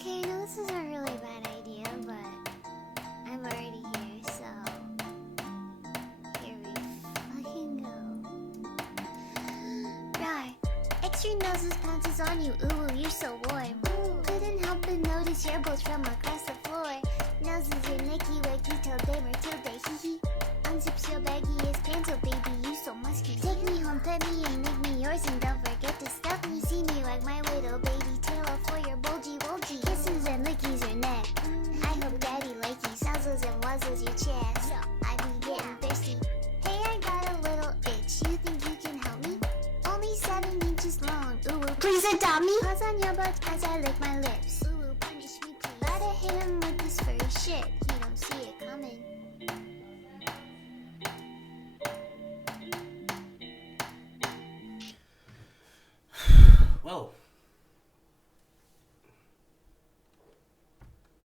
Okay, I know this is a really bad idea, but I'm already here, so here we fucking go. Rawr. Extra noses pounces on you, ooh, you're so warm. Couldn't help but notice your bolts from across the floor. Noses your Nicky Wicky till day Matilda, hee hee. Unzips your baggiest pants, oh baby, you so musky. Take me home, pet me, and make me yours, and don't forget to stuff me. See me like my little baby tail off for your bulgy. Kisses and lickies your neck. I hope daddy likey nuzzles and wuzzles your chest. I be getting thirsty. Hey, I got a little itch. You think you can help me? Only 7 inches long. Ooh, please adopt me. Paws on your butt as I lick my lips. Ooh, punish me, please. Gotta hit him with this furry shit. He don't see it coming. Well,